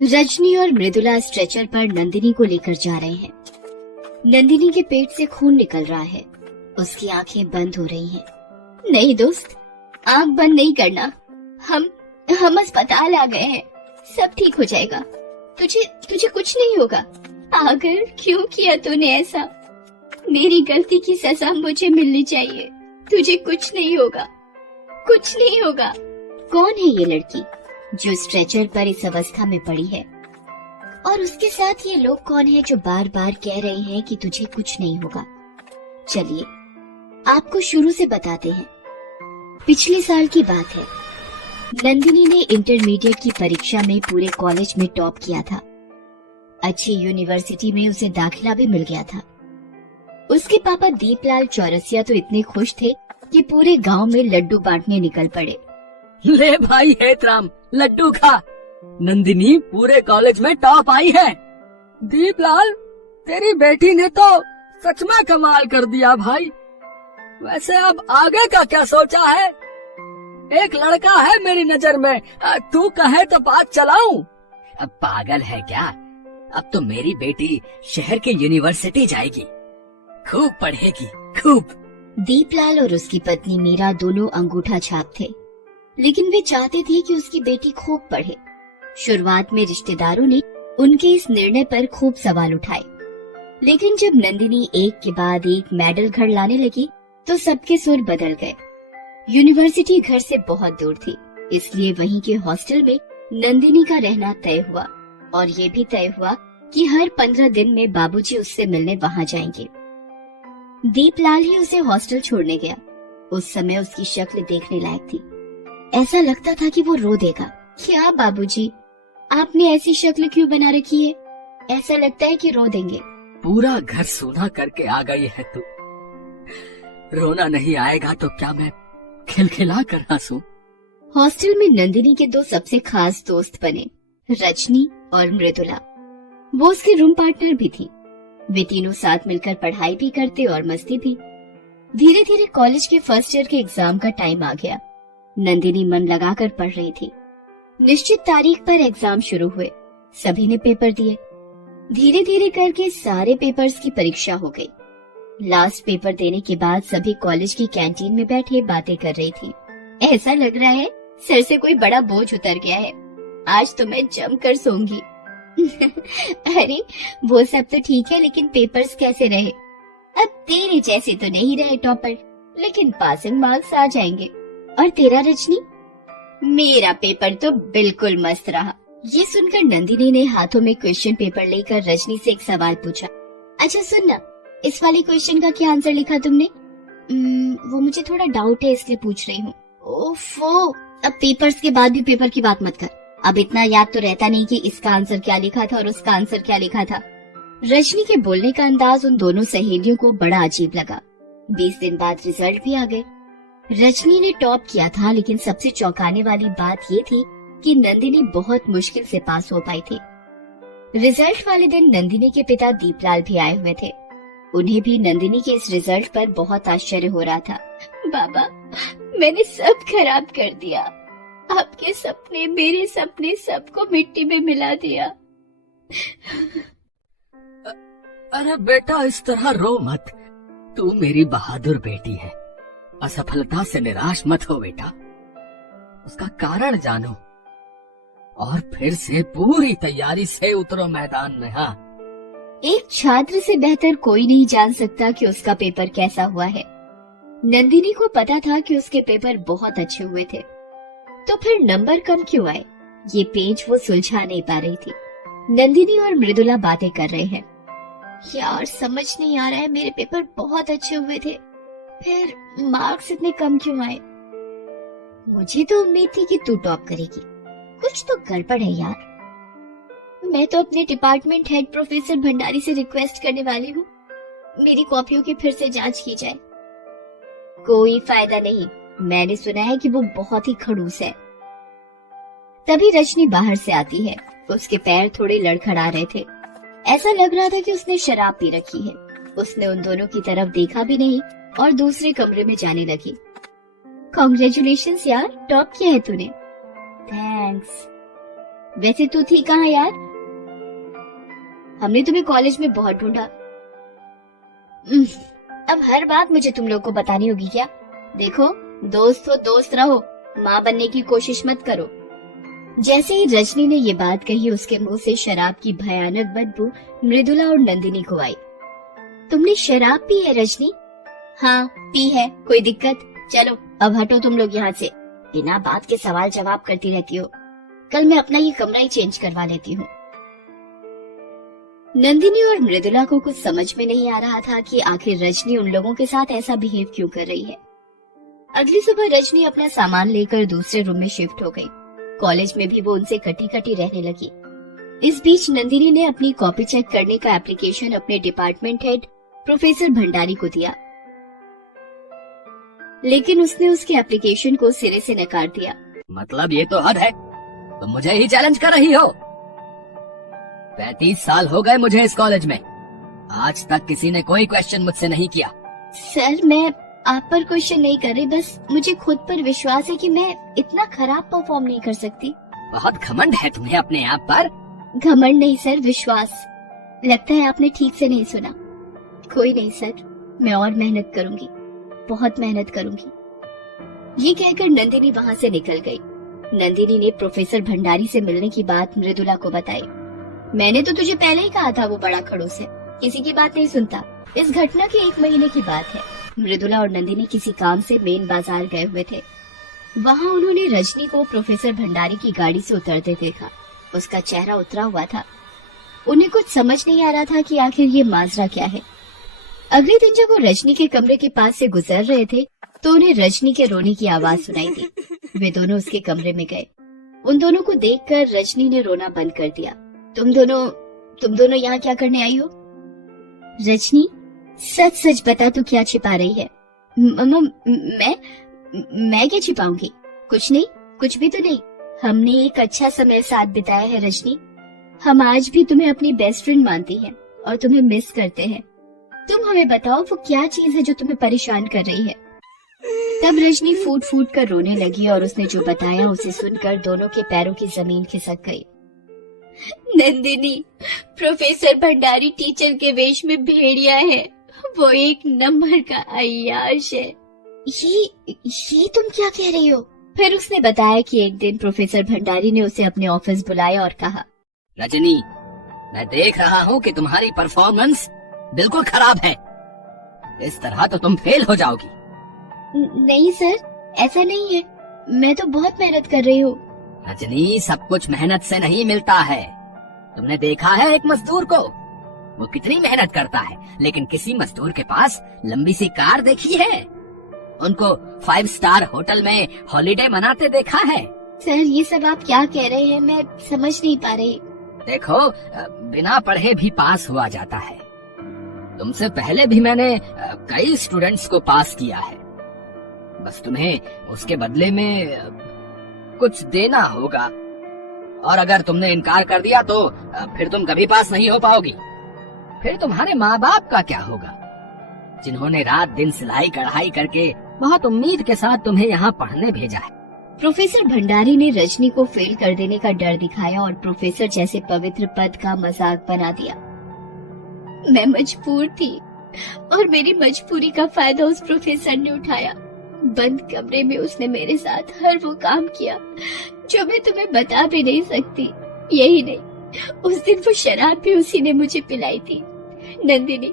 रजनी और मृदुला स्ट्रेचर पर नंदिनी को लेकर जा रहे हैं। नंदिनी के पेट से खून निकल रहा है। उसकी आंखें बंद हो रही हैं। नहीं दोस्त, आंख बंद नहीं करना। हम अस्पताल आ गए हैं। सब ठीक हो जाएगा। तुझे कुछ नहीं होगा। पागल, क्यों किया तूने ऐसा? मेरी गलती की सजा मुझे मिलनी चाहिए। तुझे कुछ नहीं होगा, कुछ नहीं होगा। कौन है ये लड़की जो स्ट्रेचर पर इस अवस्था में पड़ी है? और उसके साथ ये लोग कौन है जो बार बार कह रहे हैं कि तुझे कुछ नहीं होगा? चलिए आपको शुरू से बताते हैं। पिछले साल की बात है। नंदिनी ने इंटरमीडिएट की परीक्षा में पूरे कॉलेज में टॉप किया था। अच्छी यूनिवर्सिटी में उसे दाखिला भी मिल गया था। उसके पापा दीपलाल चौरसिया तो इतने खुश थे कि पूरे गांव में लड्डू बांटने निकल पड़े। ले भाई हेतराम, लड्डू खा। नंदिनी पूरे कॉलेज में टॉप आई है। दीपलाल, तेरी बेटी ने तो सच में कमाल कर दिया भाई। वैसे अब आगे का क्या सोचा है? एक लड़का है मेरी नजर में, तू कहे तो बात चलाऊं। अब पागल है क्या? अब तो मेरी बेटी शहर की यूनिवर्सिटी जाएगी, खूब पढ़ेगी, खूब। दीपलाल और उसकी पत्नी मीरा दोनों अंगूठा छाप थे, लेकिन वे चाहते थे कि उसकी बेटी खूब पढ़े। शुरुआत में रिश्तेदारों ने उनके इस निर्णय पर खूब सवाल उठाए, लेकिन जब नंदिनी एक के बाद एक मेडल घर लाने लगी तो सबके सुर बदल गए। यूनिवर्सिटी घर से बहुत दूर थी, इसलिए वहीं के हॉस्टल में नंदिनी का रहना तय हुआ, और ये भी तय हुआ कि हर 15 दिन में बाबूजी उससे मिलने वहां जाएंगे। दीपलाल ही उसे हॉस्टल छोड़ने गया। उस समय उसकी शक्ल देखने लायक थी। ऐसा लगता था कि वो रो देगा। क्या बाबूजी, आपने ऐसी शक्ल क्यों बना रखी है? ऐसा लगता है कि रो देंगे। पूरा घर सूना करके आ गई है तू। रोना नहीं आएगा तो क्या मैं खिलखिला कर हंसूं? हॉस्टल में नंदिनी के दो सबसे खास दोस्त बने, रजनी और मृदुला। वो उसके रूम पार्टनर भी थी। वे तीनों साथ मिलकर पढ़ाई भी करते और मस्ती भी। धीरे धीरे कॉलेज के फर्स्ट ईयर के एग्जाम का टाइम आ गया। नंदिनी मन लगाकर पढ़ रही थी। निश्चित तारीख पर एग्जाम शुरू हुए। सभी ने पेपर दिए। धीरे धीरे करके सारे पेपर्स की परीक्षा हो गई। लास्ट पेपर देने के बाद सभी कॉलेज की कैंटीन में बैठे बातें कर रही थी। ऐसा लग रहा है सर से कोई बड़ा बोझ उतर गया है। आज तो मैं जमकर सोऊंगी। अरे वो सब तो ठीक है, लेकिन पेपर्स कैसे रहे? अब तेरे जैसे तो नहीं रहे टॉपर, लेकिन पासिंग मार्क्स आ जाएंगे। और तेरा रजनी? मेरा पेपर तो बिल्कुल मस्त रहा। ये सुनकर नंदिनी ने हाथों में क्वेश्चन पेपर लेकर रजनी से एक सवाल पूछा। अच्छा सुनना, इस वाले क्वेश्चन का क्या आंसर लिखा तुमने? वो मुझे थोड़ा डाउट है इसलिए पूछ रही हूँ। ओफो, अब पेपर्स के बाद भी पेपर की बात मत कर। अब इतना याद तो रहता नहीं कि इसका आंसर क्या लिखा था और उसका आंसर क्या लिखा था। रजनी के बोलने का अंदाज उन दोनों सहेलियों को बड़ा अजीब लगा। 20 दिन बाद रिजल्ट भी आ गए। रजनी ने टॉप किया था, लेकिन सबसे चौंकाने वाली बात ये थी कि नंदिनी बहुत मुश्किल से पास हो पाई थी। रिजल्ट वाले दिन नंदिनी के पिता दीपलाल भी आए हुए थे। उन्हें भी नंदिनी के इस रिजल्ट पर बहुत आश्चर्य हो रहा था। बाबा, मैंने सब खराब कर दिया। आपके सपने, मेरे सपने, सबको मिट्टी में मिला दिया। अरे बेटा, इस तरह रो मत। तू मेरी बहादुर बेटी है। असफलता से निराश मत हो बेटा। उसका कारण जानो और फिर से पूरी तैयारी से उतरो मैदान में। हाँ, एक छात्र से बेहतर कोई नहीं जान सकता कि उसका पेपर कैसा हुआ है। नंदिनी को पता था कि उसके पेपर बहुत अच्छे हुए थे, तो फिर नंबर कम क्यों आए? ये पेच वो सुलझा नहीं पा रही थी। नंदिनी और मृदुला बातें कर रहे हैं। यार समझ नहीं आ रहा है, मेरे पेपर बहुत अच्छे हुए थे, फिर मार्क्स इतने कम क्यों आए? मुझे तो उम्मीद थी कि तू टॉप करेगी। कुछ तो गड़बड़ है यार। मैं तो अपने डिपार्टमेंट हेड प्रोफेसर भंडारी से रिक्वेस्ट करने वाली हूँ, मेरी कॉपियों की फिर से जांच की जाए। कोई फायदा नहीं, मैंने सुना है कि वो बहुत ही खड़ूस है। तभी रजनी बाहर से आती है। उसके पैर थोड़े लड़खड़ा रहे थे। ऐसा लग रहा था कि उसने शराब पी रखी है। उसने उन दोनों की तरफ देखा भी नहीं और दूसरे कमरे में जाने लगी। कांग्रेचुलेशंस यार, टॉप किया है तूने। थैंक्स। वैसे तू थी कहाँ यार? हमने तुम्हें कॉलेज में बहुत ढूंढा। अब हर बात मुझे तुम लोग को बतानी होगी क्या? देखो, दोस्त हो दोस्त रहो, माँ बनने की कोशिश मत करो। जैसे ही रजनी ने ये बात कही, उसके मुंह से शराब की भयानक बदबू मृदुला और नंदिनी को आई। तुमने शराब पी है रजनी? हाँ पी है, कोई दिक्कत? चलो अब हटो तुम लोग यहाँ से, बिना बात के सवाल जवाब करती रहती हो। कल मैं अपना ये कमरा ही चेंज करवा लेती हूँ। नंदिनी और मृदुला को कुछ समझ में नहीं आ रहा था कि आखिर रजनी उन लोगों के साथ ऐसा बिहेव क्यों कर रही है। अगली सुबह रजनी अपना सामान लेकर दूसरे रूम में शिफ्ट हो गई। कॉलेज में भी वो उनसे कटी कटी रहने लगी। इस बीच नंदिनी ने अपनी कॉपी चेक करने का एप्लीकेशन अपने डिपार्टमेंट हेड प्रोफेसर भंडारी को दिया, लेकिन उसने उसके एप्लीकेशन को सिरे से नकार दिया। मतलब ये तो हद है, तुम मुझे ही चैलेंज कर रही हो। 35 साल हो गए मुझे इस कॉलेज में, आज तक किसी ने कोई क्वेश्चन मुझसे नहीं किया। सर मैं आप पर क्वेश्चन नहीं कर रही, बस मुझे खुद पर विश्वास है कि मैं इतना खराब परफॉर्म नहीं कर सकती। बहुत घमंड है तुम्हें अपने आप पर। घमंड नहीं सर, विश्वास। लगता है आपने ठीक से नहीं सुना। कोई नहीं सर, मैं और मेहनत करूंगी, बहुत मेहनत करूंगी। ये कहकर नंदिनी वहाँ से निकल गई। नंदिनी ने प्रोफेसर भंडारी से मिलने की बात मृदुला को बताई। मैंने तो तुझे पहले ही कहा था वो बड़ा खड़ूस है, किसी की बात नहीं सुनता। इस घटना के 1 महीने की बात है। मृदुला और नंदिनी किसी काम से मेन बाजार गए हुए थे। वहाँ उन्होंने रजनी को प्रोफेसर भंडारी की गाड़ी से उतरते देखा। उसका चेहरा उतरा हुआ था। उन्हें कुछ समझ नहीं आ रहा था कि आखिर ये माजरा क्या है। अगले दिन जब वो रजनी के कमरे के पास से गुजर रहे थे तो उन्हें रजनी के रोने की आवाज सुनाई दी। वे दोनों उसके कमरे में गए। उन दोनों को देखकर रजनी ने रोना बंद कर दिया। तुम दोनों यहाँ क्या करने आई हो? रजनी सच सच बता, तू क्या छिपा रही है? मैं क्या छिपाऊंगी? कुछ नहीं, कुछ भी तो नहीं। हमने एक अच्छा समय साथ बिताया है रजनी। हम आज भी तुम्हें अपनी बेस्ट फ्रेंड मानती हैं और तुम्हें मिस करते हैं। तुम हमें बताओ वो क्या चीज है जो तुम्हें परेशान कर रही है? तब रजनी फूट फूट कर रोने लगी और उसने जो बताया उसे सुनकर दोनों के पैरों की जमीन खिसक गई। नंदिनी, प्रोफेसर भंडारी टीचर के वेश में भेड़िया है। वो एक नंबर का अय्याश है। ये तुम क्या कह रही हो? फिर उसने बताया कि एक दिन प्रोफेसर भंडारी ने उसे अपने ऑफिस बुलाया और कहा, रजनी, मैं देख रहा हूँ कि तुम्हारी परफॉर्मेंस बिल्कुल खराब है। इस तरह तो तुम फेल हो जाओगी। नहीं सर, ऐसा नहीं है, मैं तो बहुत मेहनत कर रही हूँ। रजनी, सब कुछ मेहनत से नहीं मिलता है। तुमने देखा है एक मजदूर को, वो कितनी मेहनत करता है, लेकिन किसी मजदूर के पास लंबी सी कार देखी है? उनको 5 स्टार होटल में हॉलिडे मनाते देखा है? सर ये सब आप क्या कह रहे हैं, मैं समझ नहीं पा रही। देखो, बिना पढ़े भी पास हुआ जाता है। तुमसे पहले भी मैंने कई स्टूडेंट्स को पास किया है। बस तुम्हें उसके बदले में कुछ देना होगा, और अगर तुमने इनकार कर दिया तो फिर तुम कभी पास नहीं हो पाओगी। फिर तुम्हारे माँ बाप का क्या होगा, जिन्होंने रात दिन सिलाई कढ़ाई करके बहुत उम्मीद के साथ तुम्हें यहाँ पढ़ने भेजा है। प्रोफेसर भंडारी ने रजनी को फेल कर देने का डर दिखाया और प्रोफेसर जैसे पवित्र पद का मजाक बना दिया। मैं मजबूर थी और मेरी मजबूरी का फायदा उस प्रोफेसर ने उठाया। बंद कमरे में उसने मेरे साथ हर वो काम किया जो मैं तुम्हें बता भी नहीं सकती। यही नहीं, उस दिन वो शराब भी उसी ने मुझे पिलाई थी। नंदिनी,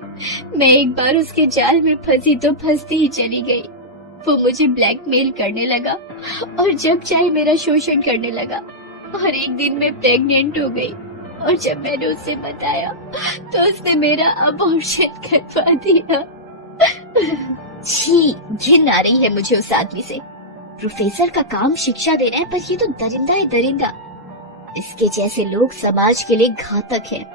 मैं एक बार उसके जाल में फंसी तो फंसती ही चली गई। वो मुझे ब्लैकमेल करने लगा और जब चाहे मेरा शोषण करने लगा, और एक दिन मैं प्रेग्नेंट हो गई और जब मैंने उससे बताया तो उसने मेरा अबॉर्शन करवा दिया। छी, घिन आ रही है मुझे उस आदमी से। प्रोफेसर का काम शिक्षा देना है, पर ये तो दरिंदा है दरिंदा। इसके जैसे लोग समाज के लिए घातक हैं।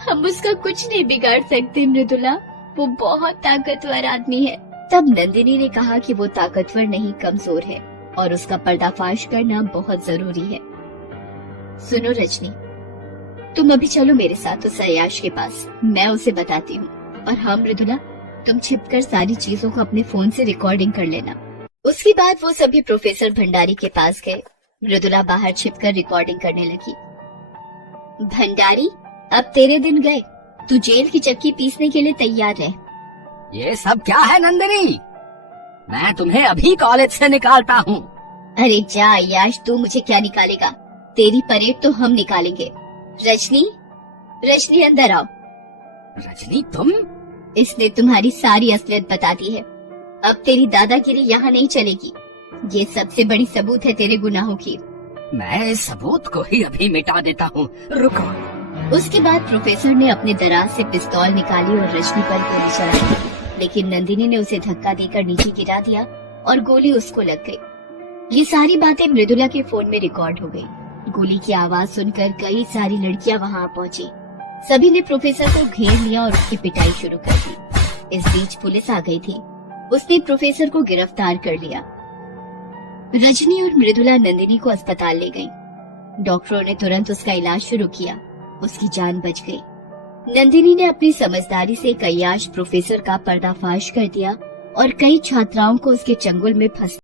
हम उसका कुछ नहीं बिगाड़ सकते मृदुला, वो बहुत ताकतवर आदमी है। तब नंदिनी ने कहा कि वो ताकतवर नहीं, कमजोर है और उसका पर्दाफाश करना बहुत जरूरी है। सुनो रजनी, तुम अभी चलो मेरे साथ उस अय्याश के पास, मैं उसे बताती हूँ। और हाँ मृदुला, तुम छिपकर सारी चीजों को अपने फोन से रिकॉर्डिंग कर लेना। उसके बाद वो सभी प्रोफेसर भंडारी के पास गए। मृदुला बाहर छिपकर रिकॉर्डिंग करने लगी। भंडारी, अब तेरे दिन गए। तू जेल की चक्की पीसने के लिए तैयार है। ये सब क्या है नंदिनी? मैं तुम्हें अभी कॉलेज से निकालता हूँ। अरे जा याश, तू मुझे क्या निकालेगा? तेरी परेड तो हम निकालेंगे। रजनी, रजनी अंदर आओ। रजनी तुम? इसने तुम्हारी सारी असलियत बता दी है। अब तेरी दादागिरी यहाँ नहीं चलेगी। ये सबसे बड़ी सबूत है तेरे गुनाहों की। मैं इस सबूत को ही अभी मिटा देता हूँ, रुको। उसके बाद प्रोफेसर ने अपने दराज से पिस्तौल निकाली और रजनी पर गोली चलाई, लेकिन नंदिनी ने उसे धक्का देकर नीचे गिरा दिया और गोली उसको लग गई। ये सारी बातें मृदुला के फोन में रिकॉर्ड हो गई। गोली की आवाज सुनकर कई सारी लड़कियां वहां पहुंची। सभी ने प्रोफेसर को घेर लिया और उसकी पिटाई शुरू कर दी। इस बीच पुलिस आ गई थी। उसने प्रोफेसर को गिरफ्तार कर लिया। रजनी और मृदुला नंदिनी को अस्पताल ले गईं। डॉक्टरों ने तुरंत उसका इलाज शुरू किया। उसकी जान बच गई। नंदिनी ने अपनी समझदारी से कैलाश प्रोफेसर का पर्दाफाश कर दिया और कई छात्राओं को उसके चंगुल में फंस